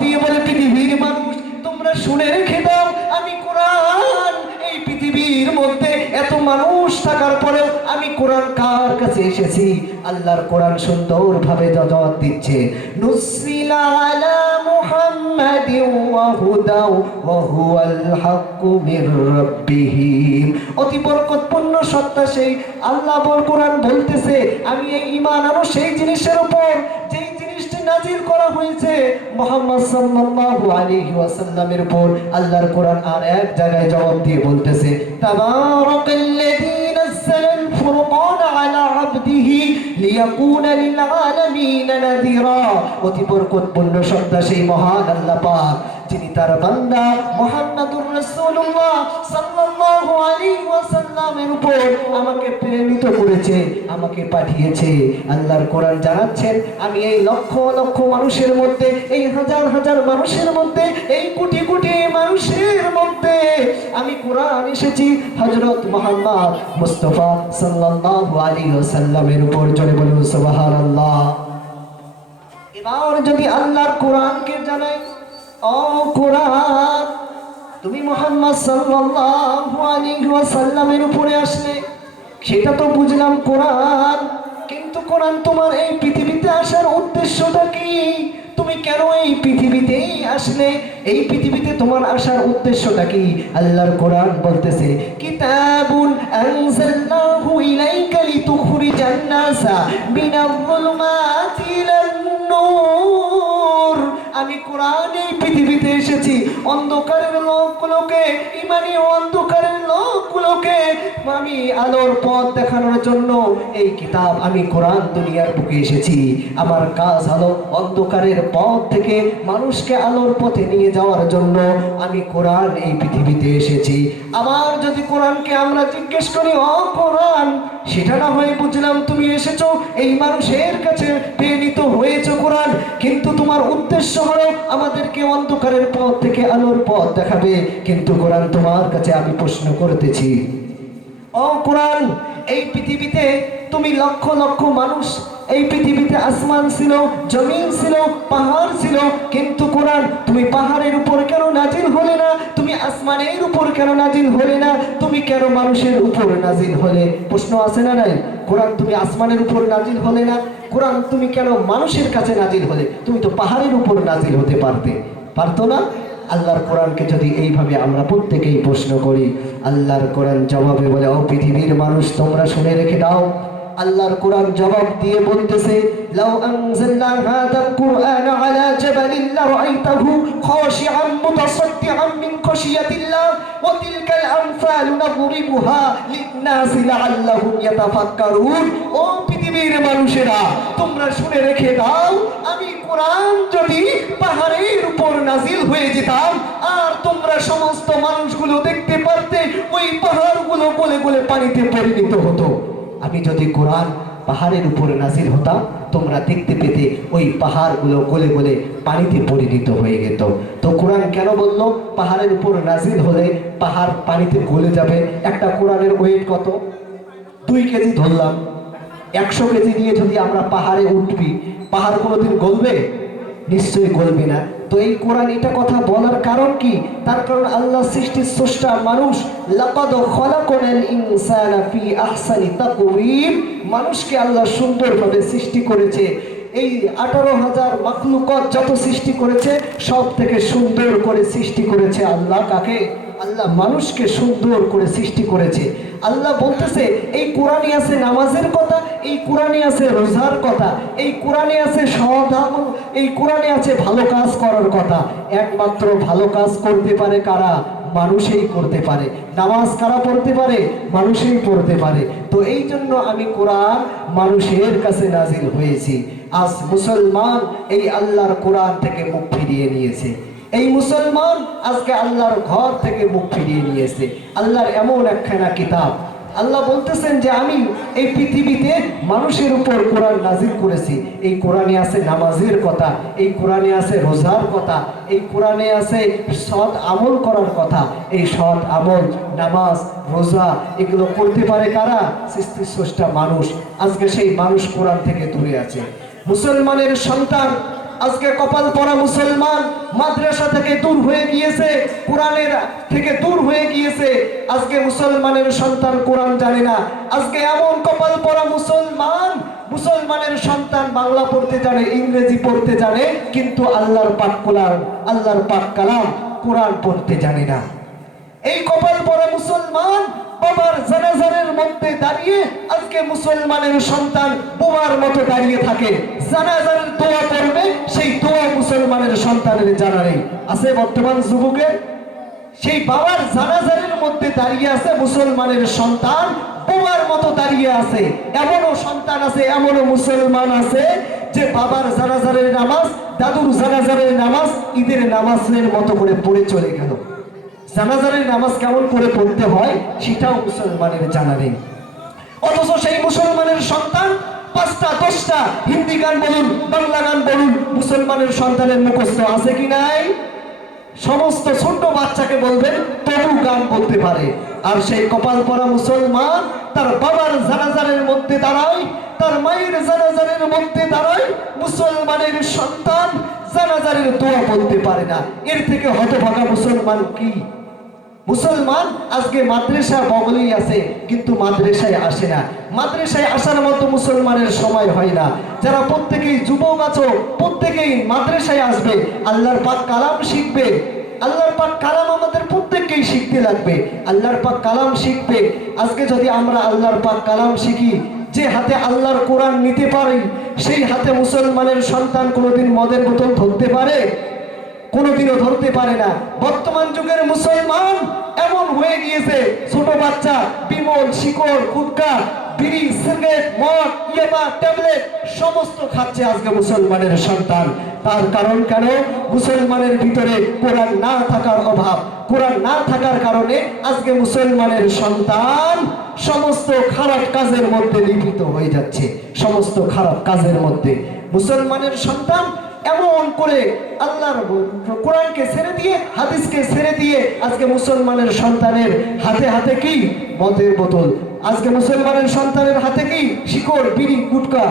দিয়ে বলে, পৃথিবীর মানুষ, তোমরা শুনে রেখে দাও, আমি কোরআন। এই পৃথিবীর মধ্যে এত মানুষ থাকার পরেও আমি কোরআন কার কাছে এসেছি? আল্লাহর কোরআন সুন্দরভাবে জবাব দিচ্ছে। অতি বরকতপূর্ণ সত্তা সেই আল্লাহ বল কোরআন বলতেছে, আমি এই ঈমান আনো সেই জিনিসের উপর জিনিসটি নাজিল করা হয়েছে মোহাম্মদ সাল্লাল্লাহু আলাইহি ওয়াসাল্লামের উপর। আল্লাহর কোরআন আর এক জায়গায় জবাব দিয়ে বলতেছে তাবারাকাল্লাযী নাযালাল ফুরকান আলা আবদিহি লিয়াকুন লিল আলামিন নাযীরা। অতি বরকতপূর্ণ সত্তা সেই মহান আল্লাহ পাক যিনি তার বান্দা মুহাম্মাদুর রাসূলুল্লাহ সাল্লাল্লাহু আলাইহি ওয়াসাল্লামের উপর আমাকে প্রেরিত করেছে, আমাকে পাঠিয়েছে। আল্লাহর কোরআন জানাচ্ছেন, আমি এই লক্ষ লক্ষ মানুষের মধ্যে, এই হাজার হাজার মানুষের মধ্যে, এই কোটি কোটি মানুষের মধ্যে আমি কোরআন এসেছি হযরত মুহাম্মদ মুস্তাফা সাল্লাল্লাহু আলাইহি ওয়াসাল্লামের উপর। জোরে বলুন সুবহানাল্লাহ। এবার যদি আল্লাহর কোরআনকে জানাই ও কোরআন, তুমি মোহাম্মদ সাল্লাল্লাহু আলাইহি উপরে আসলে, সেটা তো বুঝলাম কোরআন, কিন্তু কোরআন তোমার এই পৃথিবীতে আসার উদ্দেশ্যটা কি? তুমি কেন এই পৃথিবীতেই আসলে, এই পৃথিবীতে তোমার আসার উদ্দেশ্যটা কি? আল্লাহর কোরআন বলতেছে, কিতাবুন আনজালনাহু ইলাইকা লিতুখরিজান নাসা মিনাল যুলুমাতি ইলান নূর আমি কোরআন এই এসেছি। অন্ধকারের লোকগুলোকে, ইমানি অন্ধকারের লোকগুলোকে আমি আলোর পথ দেখানোর জন্য এই কিতাব আমি কোরআন দুনিয়ার বুকে এসেছি। আমার কাজ হলো অন্ধকারের পথ থেকে মানুষকে আলোর পথে নিয়ে যাওয়ার জন্য আমি কোরআন এই পৃথিবীতে এসেছি। আবার যদি কোরআনকে আমরা জিজ্ঞেস করি, অ কোরআন সেটা না হয় বুঝলাম তুমি এসেছ, এই মানুষের কাছে প্রেরিত হয়েছো কোরআন। কিন্তু তোমার উদ্দেশ্য হলো আমাদেরকে অন্ধকারের পথ থেকে আলোর পথ দেখাবে। কিন্তু কোরআন তোমার কাছে আমি প্রশ্ন করতেছি। ও কোরআন, এই পৃথিবীতে তুমি লক্ষ লক্ষ মানুষ এই পৃথিবীতে আসমান ছিল, জমিন ছিল, পাহাড় ছিল, কিন্তু কোরআন, তুমি পাহাড়ের উপর কেন নাজিল হলে না? তুমি আসমানের উপর কেন নাজিল হলে না? তুমি কেন মানুষের উপর নাজিল হলে? প্রশ্ন আছে না নাই? কোরআন, তুমি আসমানের উপর নাজিল হলে না? কোরআন, তুমি কেন মানুষের কাছে নাজিল হলে? তুমি তো পাহাড়ের উপর নাজিল হতে পারতে। পারতো না? আল্লাহর কোরআনকে যদি এইভাবে আমরা প্রত্যেকেই প্রশ্ন করি, আল্লাহর কোরআন জবাবে বলে, ও পৃথিবীর মানুষ, তোমরা শুনে রেখে দাও। আল্লাহর কোরআন জবাব দিয়ে বলতেছে, লাউ আনজালনা হাদাল কুরআন আলা জাবালিন লারাইতাহু খাশিআন মুতাসাদ্দিআন মিন খাশিয়াতিল্লাহ ওয়া তিলকাল আমসালু নাদরিবুহা লিন-নাসি লাআল্লাহুম ইয়াতাফাক্কারুন। ও পৃথিবীর মানুষেরা, তোমরা শুনে রেখে দাও, আমি কোরআন যদি পাহাড়ের উপর নাজিল হয়ে যেতাম, আর তোমরা সমস্ত মানুষগুলো দেখতে পারতে, ওই পাহাড়গুলো গলে গলে পানিতে পরিণত হতো। আমি যদি কোরআন পাহাড়ের উপরে নাজিল হতাম, তোমরা দেখতে পেতে ওই পাহাড়গুলো গলে গলে পানিতে পরিণত হয়ে যেত। তো কোরআন কেন বলল? পাহাড়ের উপর নাজিল হলে পাহাড় পানিতে গলে যাবে। একটা কোরআনের ওয়েট কত? দুই কেজি ধরলাম। একশো কেজি নিয়ে যদি আমরা পাহাড়ে উঠবি পাহাড় কোনোদিন গলবে? নিশ্চয়ই গলবে না। তো এই কোরআন এটা কথা বলার কারণ কি? তার কারণ আল্লাহ সৃষ্টির স্রষ্টা মানুষ, লাকাদ খলাকনাল ইনসানা ফি আহসানি তাকওয়িম মানুষকে আল্লাহ সুন্দরভাবে সৃষ্টি করেছে। এই আঠারো হাজার মাকলুকত যত সৃষ্টি করেছে সব থেকে সুন্দর করে সৃষ্টি করেছে আল্লাহ কাকে? আল্লাহ মানুষকে সুন্দর করে সৃষ্টি করেছে। আল্লাহ বলতেছে, এই কোরআনে আছে নামাজের কথা, এই কোরআনে আছে রোজার কথা, এই কোরআনে আছে সৎ এই কোরআনে আছে ভালো কাজ করার কথা। একমাত্র ভালো কাজ করতে পারে কারা? মানুষেই করতে পারে। নামাজ কারা পড়তে পারে? মানুষেই পড়তে পারে। তো এই জন্য আমি কোরআন মানুষের কাছে নাজিল হয়েছি। আজ মুসলমান এই আল্লাহর কোরআন থেকে মুখ ফিরিয়ে নিয়েছে। এই মুসলমান আজকে আল্লাহর ঘর থেকে মুখ ফিরিয়ে নিয়েছে। আল্লাহর এমন একখানা কিতাব। আল্লাহ বলতেছেন যে আমি এই পৃথিবীতে মানুষের উপর কোরআন নাজির করেছি। এই কোরআনে আছে নামাজের কথা, এই কোরআনে আছে রোজার কথা, এই কোরআনে আছে সৎ আমল করার কথা। এই সৎ আমল, নামাজ, রোজা, এগুলো করতে পারে কারা? সৃষ্টির স্রষ্টা মানুষ। আজকে সেই মানুষ কোরআন থেকে দূরে আছে। মুসলমানের সন্তান আজকে কপাল পরা মুসলমান মাদ্রাসা থেকে দূর হয়ে গিয়েছে, কোরআনের থেকে দূর হয়ে গিয়েছে। আজকে মুসলমানের সন্তান কোরআন জানে না। আজকে এমন কপাল পরা মুসলমান মুসলমানের সন্তান বাংলা পড়তে জানে, ইংরেজি পড়তে জানে, কিন্তু আল্লাহর পাক কোরআন, আল্লাহর পাক কালাম কোরআন পড়তে জানে না। এই কপাল পরে মুসলমান বাবার জানাজারের মধ্যে দাঁড়িয়ে আজকে মুসলমানের সন্তান বোমার মতো দাঁড়িয়ে থাকে। জানাজারের দোয়া করবে সেই দোয়া মুসলমানের সন্তানের জানা নেই আছে বর্তমান যুবকের সেই বাবার জানাজারের মধ্যে দাঁড়িয়ে আছে মুসলমানের সন্তান বোমার মতো দাঁড়িয়ে আছে। এমনও সন্তান আছে, এমনও মুসলমান আছে যে বাবার জানাজারের নামাজ, দাদুর জানাজারের নামাজ ঈদের নামাজের মতো করে পড়ে চলে গেল। জানাজারের নামাজ কেমন করে পড়তে হয়, সেটাও মুসলমানের জানা নেই। অথচ সেই মুসলমানের সন্তান পাঁচটা, দশটা হিন্দি গান বলুন, বাংলা গান বলুন, মুসলমানের সন্তানের মুখস্থ আছে কি নাই? সমস্ত ছোট্ট বাচ্চাকে বলবেন, তবু গান বলতে পারে। আর সেই কপাল পরা মুসলমান তার বাবার জানাজারের মধ্যে দাঁড়ায়, তার মায়ের জানাজারের মধ্যে দাঁড়ায়, মুসলমানের সন্তান জানাজারের দোয়া বলতে পারে না। এর থেকে হতভাগা মুসলমান কি? মুসলমান আজকে মাদ্রাসা বগলেই আছে, কিন্তু মাদ্রাসায় আসে না। মাদ্রাসায় আসার মতো মুসলমানের সময় হয় না। যারা প্রত্যেকেই যুবক আছো, প্রত্যেকেই মাদ্রাসায় আসবে। আল্লাহর পাক কালাম শিখবে। আল্লাহর পাক কালাম আমাদের প্রত্যেককেই শিখতে লাগবে। আল্লাহর পাক কালাম শিখবে। আজকে যদি আমরা আল্লাহর পাক কালাম শিখি, যে হাতে আল্লাহর কোরআন নিতে পারি, সেই হাতে মুসলমানের সন্তান কোনোদিন মদের বোতল ধরতে পারে? কোনোদিনও ধরতে পারে না। বর্তমান যুগের মুসলমান এমন হয়ে গিয়েছে, ছোট বাচ্চা, বিমল, শিকড় কুটকা বিড়ি, সিগারেট, মদ, ইয়াবা, ট্যাবলেট, সমস্ত খাচ্ছে আজকে মুসলমানের সন্তান। তার কারণ কেন? মুসলমানের ভিতরে কোরআন না থাকার অভাব। কোরআন না থাকার কারণে আজকে মুসলমানের সন্তান সমস্ত খারাপ কাজের মধ্যে লিপিত হয়ে যাচ্ছে। সমস্ত খারাপ কাজের মধ্যে। মুসলমানের সন্তান এমন করে আল্লাহর কোরআনকে ছেড়ে দিয়ে, হাদিসকে ছেড়ে দিয়ে আজকে মুসলমানের সন্তানের হাতে হাতে কি? মদের বোতল। আজকে মুসলমানের সন্তানের হাতে কি? শিকড়, বিড়ি, গুটকা।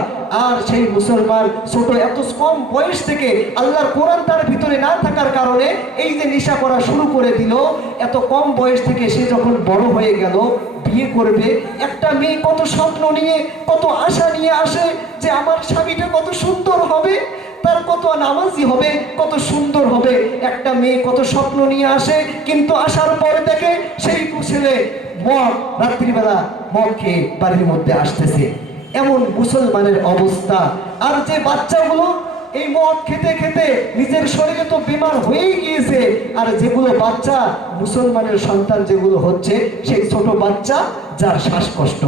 আর সেই মুসলমান ছোট, এত কম বয়স থেকে আল্লাহর কোরআন তার ভিতরে না থাকার কারণে এই যে নেশা করা শুরু করে দিল, এত কম বয়স থেকে সে যখন বড় হয়ে গেল, বিয়ে করবে, একটা মেয়ে কত স্বপ্ন নিয়ে, কত আশা নিয়ে আসে যে আমার স্বামীটা কত সুন্দর হবে। তার কত নামাজি হবে, কত সুন্দর হবে। একটা মেয়ে কত স্বপ্ন নিয়ে আসে, কিন্তু আসার পরে দেখে সেই ছেলে মদ রাত্রিবেলা মদ খেয়ে বাড়ির মধ্যে আসতেছে। এমন মুসলমানের অবস্থা। আর যে বাচ্চাগুলো এই মদ খেতে খেতে নিজের শরীরে তো বিমার হয়েই গিয়েছে, আর যেগুলো বাচ্চা, মুসলমানের সন্তান যেগুলো হচ্ছে, সেই ছোট বাচ্চা যার শ্বাসকষ্ট,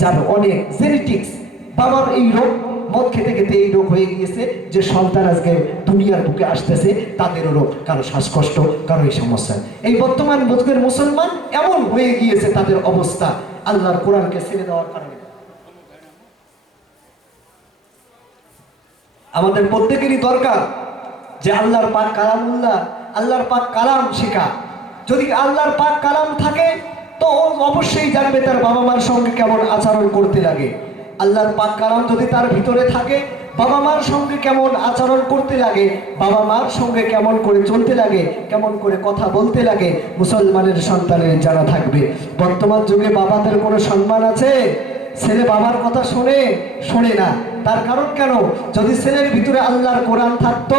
যার অনেক জেনেটিক্স। বাবার এই রোগ মদ খেতে খেতে এই রোগ হয়ে গিয়েছে যে সন্তান আজকে দুনিয়ার বুকে আসতেছে, তাদেরও রোগ, কারও শ্বাসকষ্ট, কারও এই সমস্যা। এই বর্তমান যুগের মুসলমান এমন হয়ে গিয়েছে তাদের অবস্থা, আল্লাহর কোরআনকে ছেড়ে দেওয়ার কারণে। আমাদের প্রত্যেকেরই দরকার যে আল্লাহর পাক কালামুল্লাহ, আল্লাহর পাক কালাম শেখা। যদি আল্লাহর পাক কালাম থাকে, তো অবশ্যই জানবে তার বাবা মার সঙ্গে কেমন আচরণ করতে লাগে। আল্লাহর পাক কালাম যদি তার ভিতরে থাকে, বাবা মার সঙ্গে কেমন আচরণ করতে লাগে, বাবা মার সঙ্গে কেমন করে চলতে লাগে, কেমন করে কথা বলতে লাগে, মুসলমানের সন্তানের জানা থাকবে। বর্তমান যুগে বাবাদের কোনো সম্মান আছে? ছেলে বাবার কথা শোনে? শোনে না। তার কারণ কেন? যদি ছেলের ভিতরে আল্লাহর কোরআন থাকতো,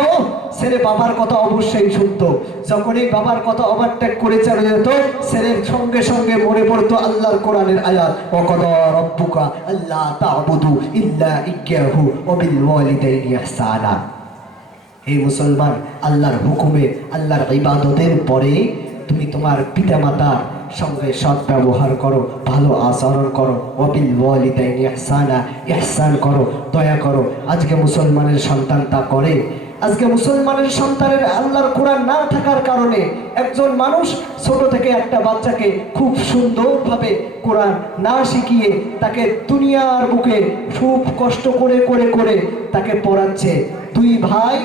ছেলে বাবার কথা অবশ্যই শুনতো। যখনই বাবার কথা ওভারটেক করে চলে যেত ছেলের সঙ্গে সঙ্গে মনে পড়তো আল্লাহর কোরআনের আয়াত ওকদ রব্বুকা আল্লাহ তা'বুদু ইল্লা ইয়্যাহু ওয়া বিল ওয়ালিদাইনি ইহসানা। মুসলমান, আল্লাহর হুকুমে, আল্লাহর ইবাদতের পরে তুমি তোমার পিতা পিতামাতার সঙ্গে সৎ ব্যবহার করো, ভালো আচরণ করো অবিল ওয়ালিদাইন ইহসানা, ইহসান করো, দয়া করো। আজকে মুসলমানের সন্তান তা করে। আজকে মুসলমানের সন্তানের আল্লাহর কোরআন না থাকার কারণে একজন মানুষ ছোট থেকে একটা বাচ্চাকে খুব সুন্দরভাবে কোরআন না শিখিয়ে তাকে দুনিয়ার বুকে খুব কষ্ট করে করে করে তাকে পড়াচ্ছে। দুই ভাই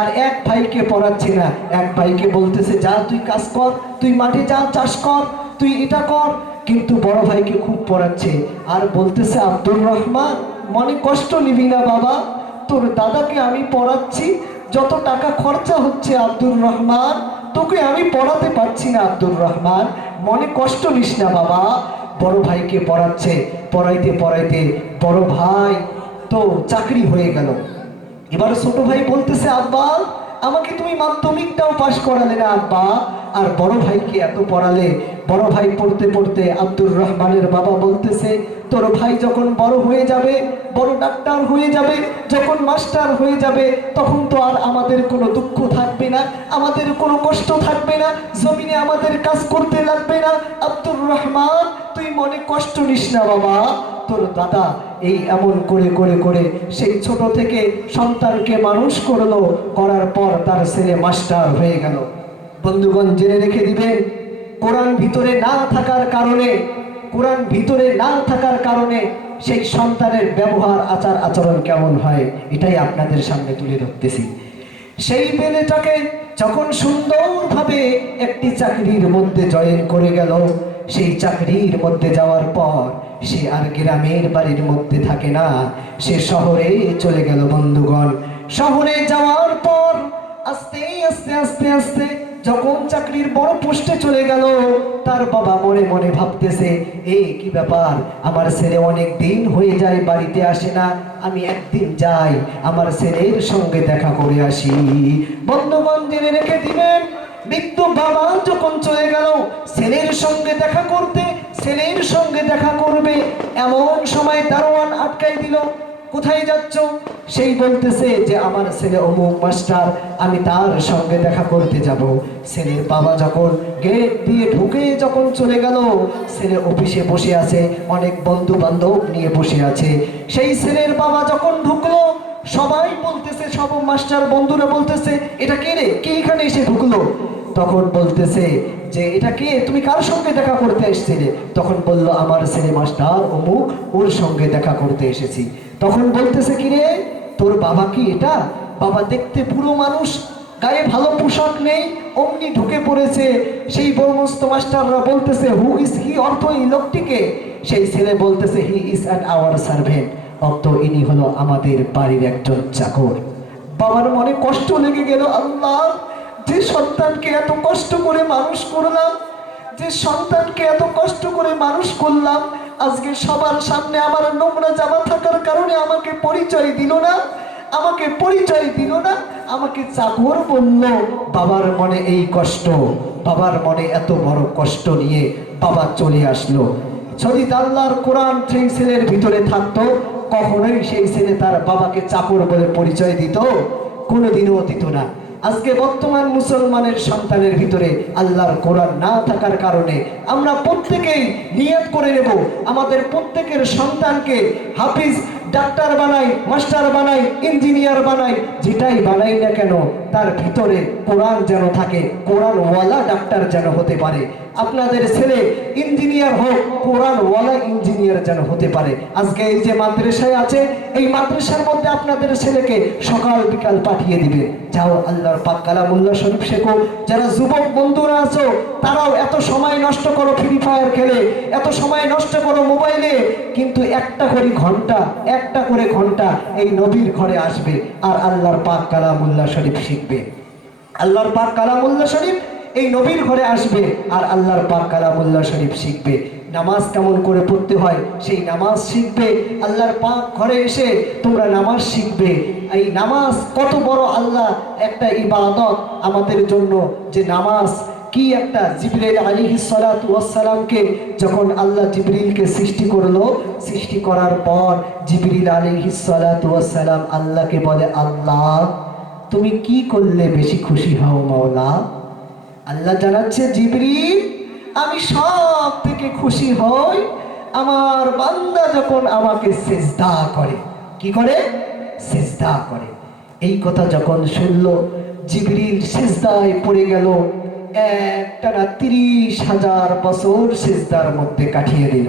আর এক ভাইকে পড়াচ্ছে না। এক ভাইকে বলতেছে, যা তুই কাজ কর, তুই মাঠে যা, চাষ কর। তুই এটা কর। কিন্তু বড় ভাইকে খুব পড়াচ্ছে। আর বলতেছে, আব্দুর রহমান, মনে কষ্ট নিবি না বাবা। তোর দাদাকে আমি পড়াচ্ছি। যত টাকা খরচা হচ্ছে আব্দুর রহমান, তোকে আমি পড়াতে পারছি না আব্দুর রহমান। মনে কষ্ট নিস না বাবা। বড় ভাইকে পড়াচ্ছে। পড়াইতে পড়াইতে বড় ভাই তো চাকরি হয়ে গেল। এবার ছোট ভাই বলতেছে আব্বা আমাকে তুমি মাধ্যমিকটাও পাশ করালে না আব্বা আর বড় ভাইকে এত পড়ালে, বড় ভাই পড়তে পড়তে আব্দুর রহমানের বাবা বলতেছে, তোর ভাই যখন বড় হয়ে যাবে, বড় ডাক্তার হয়ে যাবে, যখন মাস্টার হয়ে যাবে, তখন তো আর আমাদের কোনো দুঃখ থাকবে না, আমাদের কোনো কষ্ট থাকবে না, জমিনে আমাদের কাজ করতে লাগবে না। আব্দুর রহমান, তুই মনে কষ্ট নিস না বাবা তোর দাদা এই এমন করে করে করে সেই ছোট থেকে সন্তানকে মানুষ করল, করার পর তার ছেলে মাস্টার হয়ে গেল। বন্ধুগণ, জেনে রেখে দিবেন, কোরআন ভিতরে না থাকার কারণে, কোরআন ভিতরে না থাকার কারণে সেই সন্তানের ব্যবহার, আচার, আচরণ কেমন হয়, এটাই আপনাদের সামনে তুলে ধরতেছি। সেই মেয়েটাকে যখন সুন্দরভাবে একটি চাকরির মধ্যে জয়েন করে গেল সেই চাকরির মধ্যে যাওয়ার পর সে আর গ্রামের বাড়ির মধ্যে থাকে না। সে শহরে চলে গেল বন্ধুগণ। শহরে যাওয়ার পর আস্তে আস্তে আস্তে আস্তে যখন চাকরির বড় পোস্টে চলে গেল, তার বাবা মনে মনে ভাবতেছে, এ, কি ব্যাপার? আমার ছেলে অনেক দিন হয়ে যায়, বাড়িতে আসে না। আমি একদিন যাই, আমার ছেলের সঙ্গে দেখা করে আসি। বন্ধুগণ, জেনে রেখে দিবেন বৃদ্ধ বাবা যখন চলে গেল, ছেলের সঙ্গে দেখা করতে, ছেলের সঙ্গে দেখা করবে, এমন সময় দারোয়ান আটকাই দিল, কোথায় যাচ্ছ? সেই বলতেছে যে, আমার ছেলে অমুক মাস্টার, আমি তার সঙ্গে দেখা করতে যাব। ছেলের বাবা যখন গেট দিয়ে ঢুকে যখন চলে গেল, ছেলে অফিসে বসে আছে, অনেক বন্ধু বান্ধব নিয়ে বসে আছে। সেই ছেলের বাবা যখন ঢুকলো, সবাই বলতেছে, সব মাস্টার বন্ধুরা বলতেছে, এটা কে রে? কে এখানে এসে ঢুকলো? তখন বলতেছে যে, এটা কে? তুমি কার সঙ্গে দেখা করতে এসেছিলে? তখন বলল, আমার ছেলে মাস্টার অমুক, ওর সঙ্গে দেখা করতে এসেছি। তখন বলতেছে কি রে তোর বাবা কি এটা? বাবা দেখতে পুরো মানুষ, গায়ে ভালো পোশাক নেই, অমনি ঢুকে পড়েছে। সেই বর্মস্ত মাস্টাররা বলতেছে হু ইজ হি অর্থ এই লোকটিকে? সেই ছেলে বলতেছে he is an our servant অর্থ ইনি হলো আমাদের বাড়ির একজন চাকর। বাবার মনে কষ্ট লেগে গেল, আল্লাহ যে সন্তানকে এত কষ্ট করে মানুষ করলাম, যে সন্তানকে এত কষ্ট করে মানুষ করলাম, আজকে সবার সামনে আমার নোংরা জামা থাকার কারণে আমাকে পরিচয় দিল না, আমাকে পরিচয় দিল না, আমাকে চাকর বলল, বাবার মনে এই কষ্ট, বাবার মনে এত বড় কষ্ট নিয়ে বাবা চলে আসলো। যদি আল্লাহর কোরআন সেই ছেলের ভিতরে থাকতো, কখনোই সেই ছেলে তার বাবাকে চাকর বলে পরিচয় দিত, কোনোদিনও দিত না। আজকে বর্তমান মুসলমানের সন্তানের ভিতরে আল্লাহর কোরআন না থাকার কারণে আমরা প্রত্যেকেই নিয়ত করে নেব। আমাদের প্রত্যেকের সন্তানকে হাফিজ, ডাক্তার বানাই, মাস্টার বানাই, ইঞ্জিনিয়ার বানাই, যেটাই বানাই না কেন, তার ভিতরে কোরআন যেন থাকে, কোরআনওয়ালা ডাক্তার যেন হতে পারে। আপনাদের ছেলে ইঞ্জিনিয়ার হোক, কোরআনওয়ালা ইঞ্জিনিয়ার যেন হতে পারে। আজকে এই যে মাদ্রাসায় আছে, এই মাদ্রাসার মধ্যে আপনাদের ছেলেকে সকাল বিকাল পাঠিয়ে দিবে। যাও, আল্লাহর পাক কালামুল্লাহ শরীফ শেখো। যারা যুবক বন্ধুরা আছো, তারাও এত সময় নষ্ট করো ফ্রি ফায়ার খেলে, এত সময় নষ্ট করো মোবাইলে, কিন্তু একটা করে ঘণ্টা, একটা করে ঘণ্টা এই নবীর ঘরে আসবে আর আল্লাহর পাক কালামুল্লাহ শরীফ শিখবে। আল্লাহর পাক কালামুল্লাহ শরীফ এই নবীর ঘরে আসবে আর আল্লাহর পাক কালামুল্লাহ শরীফ শিখবে। নামাজ কেমন করে পড়তে হয় সেই নামাজ শিখবে। আল্লাহর পাক ঘরে এসে তোমরা নামাজ শিখবে। এই নামাজ কত বড় আল্লাহ একটা ইবাদত আমাদের জন্য যে নামাজ কি একটা জিবরিল আলাইহি সালাতু ওয়াসসালামকে যখন আল্লাহ জিবরিলকে সৃষ্টি করল, সৃষ্টি করার পর জিবরিল আলাইহি সালাতু ওয়াসসালাম আল্লাহকে বলে, আল্লাহ, তুমি কি করলে বেশি খুশি হও মাওলা? আল্লাহ জানাচ্ছে, জিবরিল, আমি সব থেকে খুশি হই আমার বান্দা যখন আমাকে সেজদা করে। কি করে? সেজদা করে। এই কথা যখন শুনল, জিবরিল সেজদায় পড়ে গেল একটানা তিরিশ হাজার বছর সেজদার মধ্যে কাটিয়ে দিল।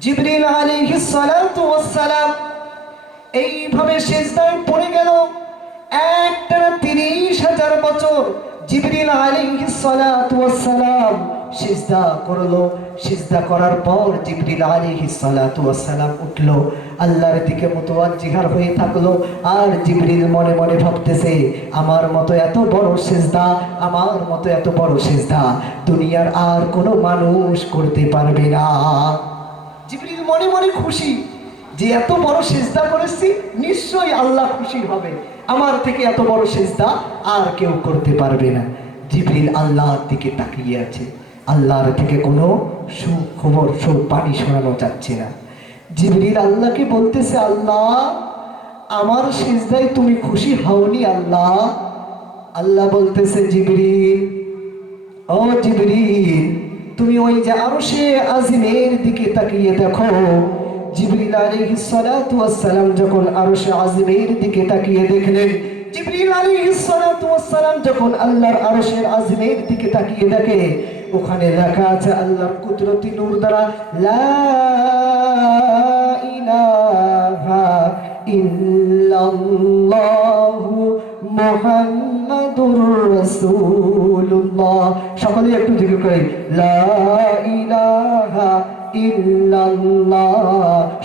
জিবরিল আলাইহিস সালাতু ওয়াস সালাম এইভাবে সেজদায় পড়ে গেল একটানা তিরিশ হাজার বছর জিবরিল আলাইহিস সালাতু ওয়াস সালাম সিজদা করল। সিজদা করার পর জিবরিল আলাইহিস সালাতু ওয়াস সালাম উঠল। আল্লাহর দিকে মুতওয়াজ্জিহার হয়ে থাকল আর জিবরিল মনে মনে ভাবতেছে, আমার মতো এত বড় সিজদা, আমার মতো এত বড় সিজদা দুনিয়ার আর কোনো মানুষ করতে পারবে না। জিবরিল মনে মনে খুশি যে এত বড় সেজদা করেছি নিশ্চয়ই আল্লাহ খুশি হবে। আমার থেকে এত বড় সেজদা আর কেউ করতে পারবে না। জিবরিল আল্লাহর দিকে তাকিয়ে আছে। আল্লাহর থেকে কোনো সুখবর পানি শোনানো যাচ্ছে না। জিবরিল আল্লাহকে বলতেছে, আল্লাহ, আমার সেজদায় তুমি খুশি হওনি, আল্লাহ। আল্লাহ বলতেছে, জিবরিল, ও জিবরিল, তুমি ওই যে আরও সে আজিমের দিকে তাকিয়ে দেখো। জিবরিল আলাইহিস সালাতু ওয়াস সালাম যখন আরও সে দিকে তাকিয়ে দেখলেন, জিবরিল আলাইহিস সালাতু ওয়াস সালাম যখন আল্লাহর আরশের আজিমের দিকে তাকিয়ে দেখে, ওখানে লেখা আছে আল্লাহর কুদরতি নূর দ্বারা, লা ইলাহা ইল্লাল্লাহু মুহাম্মাদুর রাসূলুল্লাহ। সকলে একটু জিজ্ঞেস করি, লা ইলাহা ইল্লাল্লাহ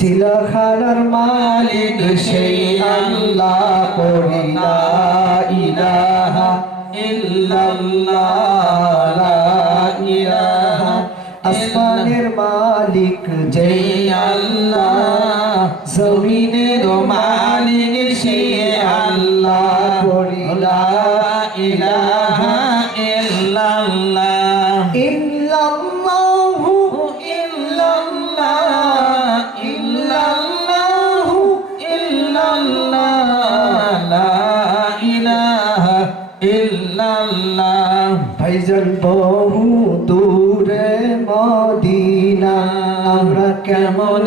চিলাখানার মালিক সেই আল্লাহ করি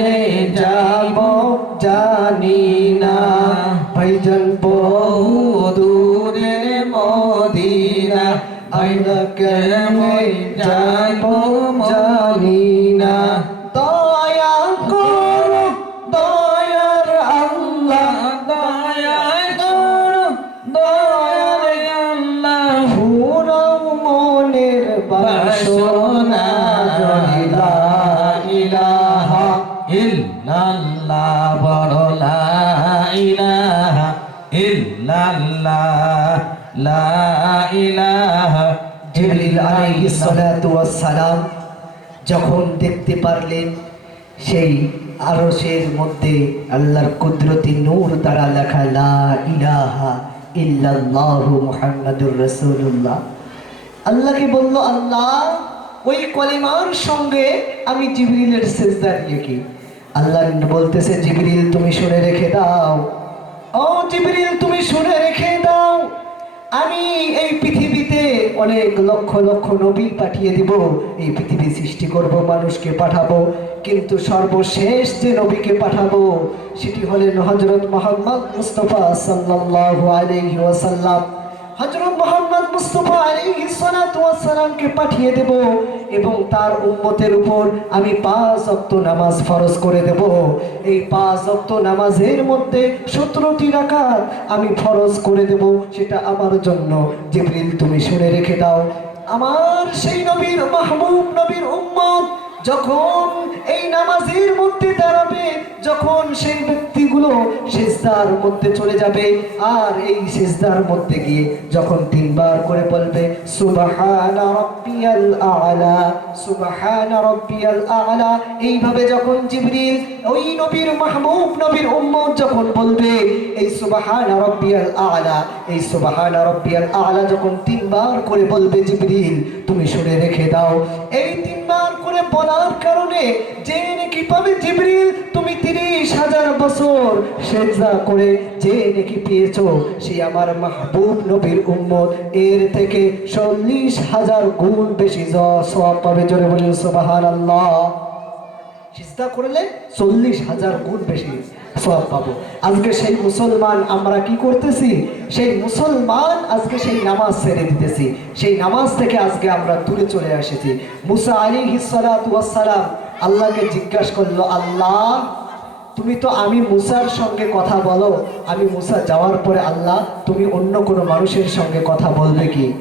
কেমনে যাব জানি না। ভাইজান বহু দূরে মদিনা আমরা কেমনে সালাম যখন দেখতে পারলেন, সেই আরসের মধ্যে আল্লাহর কুদরতি নূর দ্বারা লেখা, লা ইলাহা ইল্লাল্লাহু মুহাম্মাদুর রাসূলুল্লাহ। আল্লাহকে বলল, আল্লাহ, ওই কলিমার সঙ্গে আমি জিবরিলের সেজদা কি? আল্লাহ বলতেছে, জিবরিল, তুমি শুনে রেখে দাও। ও জিবরিল, তুমি শুনে রেখে দাও। আমি এই পৃথিবীতে অনেক লক্ষ লক্ষ নবী পাঠিয়ে দিব। এই পৃথিবী সৃষ্টি করব, মানুষকে পাঠাবো। কিন্তু সর্বশেষ যে নবীকে পাঠাবো, সেটি হলেন হজরত মোহাম্মদ মুস্তফা সাল্লাহ ওয়াসাল্লাম। হজরত মোহাম্মদ মুস্তফা সালাতু ওয়াসসালামকে পাঠিয়ে দেব এবং তার উম্মতের উপর আমি পাঁচ ওয়াক্ত নামাজ ফরজ করে দেব। এই পাঁচ ওয়াক্ত নামাজের মধ্যে সতেরোটি রাকাত আমি ফরজ করে দেব, সেটা আমার জন্য। জিবরিল, তুমি শুনে রেখে দাও। আমার সেই নবীর, মাহবুব নবীর উম্মত যখন এই নামাজের মধ্যে দাঁড়াবে, যখন সেই ব্যক্তিগুলো সেজদার মধ্যে চলে যাবে, আর এই সেজদার মধ্যে গিয়ে যখন তিনবার করে বলবে এইভাবে যখন জিবরিল, ওই নবীর মাহবুব নবীর উম্মত যখন বলবে, এই সুবহানা রাব্বিয়াল আ'লা, এই সুবহানা রাব্বিয়াল আ'লা যখন তিনবার করে বলবে জিবরিল, তুমি শুনে রেখে দাও। এই করে বলার কারণে যে নাকি পাবে জিবরিল? তুমি তিরিশ হাজার বছর সেজদা করে যে নাকি পেয়েছ? সে আমার মাহবুব নবীর উম্মত। এর থেকে চল্লিশ হাজার গুণ বেশি সব পাবে, জোরে বলি সুবহানাল্লাহ। সিজদা করলে চল্লিশ হাজার গুণ বেশি। সব পাবো। আজকে সেই মুসলমান আমরা কি করতেছি? সেই মুসলমান আজকে সেই নামাজ ছেড়ে দিতেছি। সেই নামাজ থেকে আজকে আমরা দূরে চলে এসেছি। মুসা আলী হিসালাম আল্লাহকে জিজ্ঞাসা করল, আল্লাহ, তুমি তো আমি মুসার সঙ্গে কথা বলো। আমি মুসা যাওয়ার পরে আল্লাহ, তুমি অন্য কোনো মানুষের সঙ্গে কথা বলবে কি?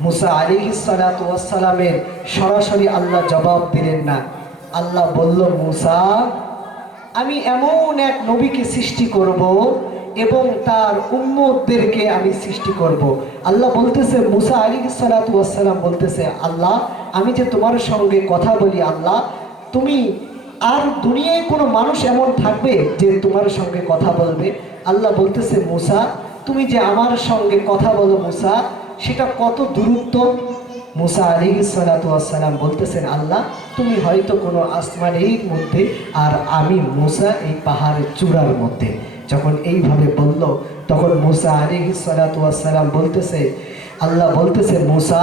মুসা আলী সালামের সরাসরি আল্লাহ জবাব দিলেন না। আল্লাহ বলল, মুসা আমি এমন এক নবীকে সৃষ্টি করব এবং তার উম্মতদেরকে আমি সৃষ্টি করব। আল্লাহ বলতেছে, মুসা আলী সালাতাম বলতেছে, আল্লাহ, আমি যে তোমার সঙ্গে কথা বলি, আল্লাহ, তুমি আর দুনিয়ায় কোনো মানুষ এমন থাকবে যে তোমার সঙ্গে কথা বলবে? আল্লাহ বলতেছে, মুসা, তুমি যে আমার সঙ্গে কথা বলো, মুসা, সেটা কত দূরত্ব? মুসা আলী সালাতাম বলতেছেন, আল্লাহ, তুমি হয়তো কোনো আসমানের মধ্যে আর আমি মুসা এই পাহাড়ের চূড়ার মধ্যে। যখন এইভাবে বলল, তখন মুসা আলী সালাতাম বলতেছে, আল্লাহ বলতেছে, মুসা,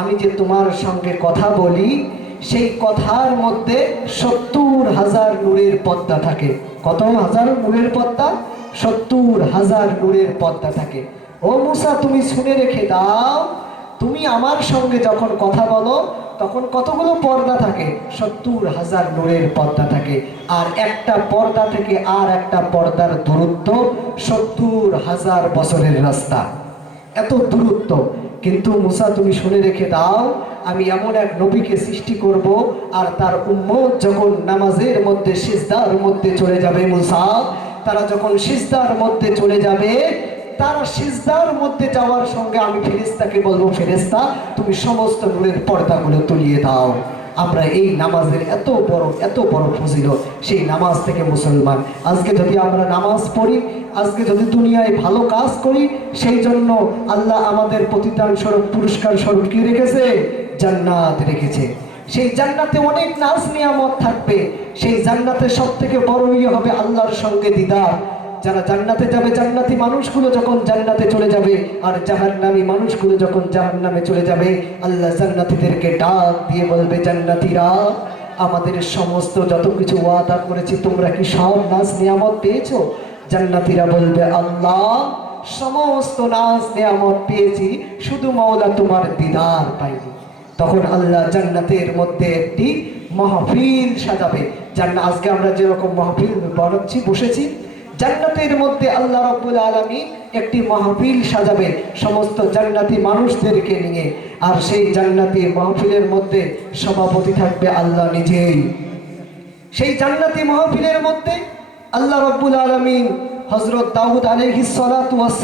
আমি যে তোমার সঙ্গে কথা বলি, সেই কথার মধ্যে সত্তর হাজার নূরের পদ্মা থাকে। কত হাজার নূরের পদ্মা? সত্তর হাজার নূরের পদ্মা থাকে। ও মুসা, তুমি শুনে রেখে দাও তুমি আমার সঙ্গে যখন কথা বলো, তখন কতগুলো পর্দা থাকে? সত্তর হাজার নূরের পর্দা থাকে। আর একটা পর্দা থেকে আর একটা পর্দার দূরত্ব সত্তর হাজার বছরের রাস্তা। এত দূরত্ব। কিন্তু মুসা, তুমি শুনে রেখে দাও, আমি এমন এক নবীকে সৃষ্টি করব, আর তার উম্মত যখন নামাজের মধ্যে, সিজদার মধ্যে চলে যাবে মুসা, তারা যখন সিজদার মধ্যে চলে যাবে তারা সিজদার মধ্যে যাওয়ার সঙ্গে আমি ফেরেস্তাকে বলব ফেরেস্তা তুমি সমস্ত নূরের পর্দাগুলো তুলিয়ে দাও। আমরা এই নামাজের এত বড় এত বড় ফজিলত, সেই নামাজ থেকে মুসলমান। আজকে যদি আমরা নামাজ পড়ি, আজকে যদি দুনিয়ায় ভালো কাজ করি, সেই জন্য আল্লাহ আমাদের প্রতিদান স্বরূপ পুরস্কার স্বরূপ কি রেখেছে? জান্নাত রেখেছে। সেই জান্নাতে অনেক নাজ নিয়ামত থাকবে। সেই জান্নাতে সব থেকে বড় ইয়ে হবে আল্লাহর সঙ্গে দিদার। যারা জান্নাতে যাবে, জান্নাতি মানুষগুলো যখন জান্নাতে চলে যাবে, আর জাহান্নামী মানুষগুলো যখন জাহান্নামে চলে যাবে, আল্লাহ জান্নাতীদেরকে ডাক দিয়ে বলবে, জান্নাতীরা, আমাদের সমস্ত যত কিছু ওয়াদা করেছি, তোমরা কি সব নাজ নিয়ামত পেয়েছ? জান্নাতীরা বলবে, আল্লাহ, সমস্ত নাজ নিয়ামত পেয়েছি, শুধু মাওলা তোমার দিদার পাইনি। তখন আল্লাহ জান্নাতের মধ্যে একটি মাহফিল সাজাবে জান্না আজকে আমরা যেরকম মাহফিল বানাচ্ছি বসেছি জান্নাতের মধ্যে আল্লাহ রব্বুল আলমী একটি মাহফিল সাজাবে সমস্ত জান্নাতি মানুষদেরকে নিয়ে। আর সেই জান্নাতি মাহফিলের মধ্যে সভাপতি থাকবে আল্লাহ নিজেই। সেই জান্নাতি মাহফিলের মধ্যে আল্লাহ রব্বুল আলমিন হজরত দাউদ আলহি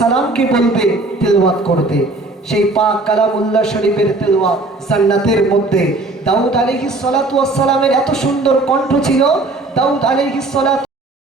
সালামকে বলবে তেলওয়াত করতে। সেই পাক কালামুল্লাহ শরীফের তেলওয়াত জান্নাতের মধ্যে। দাউদ আলহি সালামের এত সুন্দর কণ্ঠ ছিল, দাউদ আলহি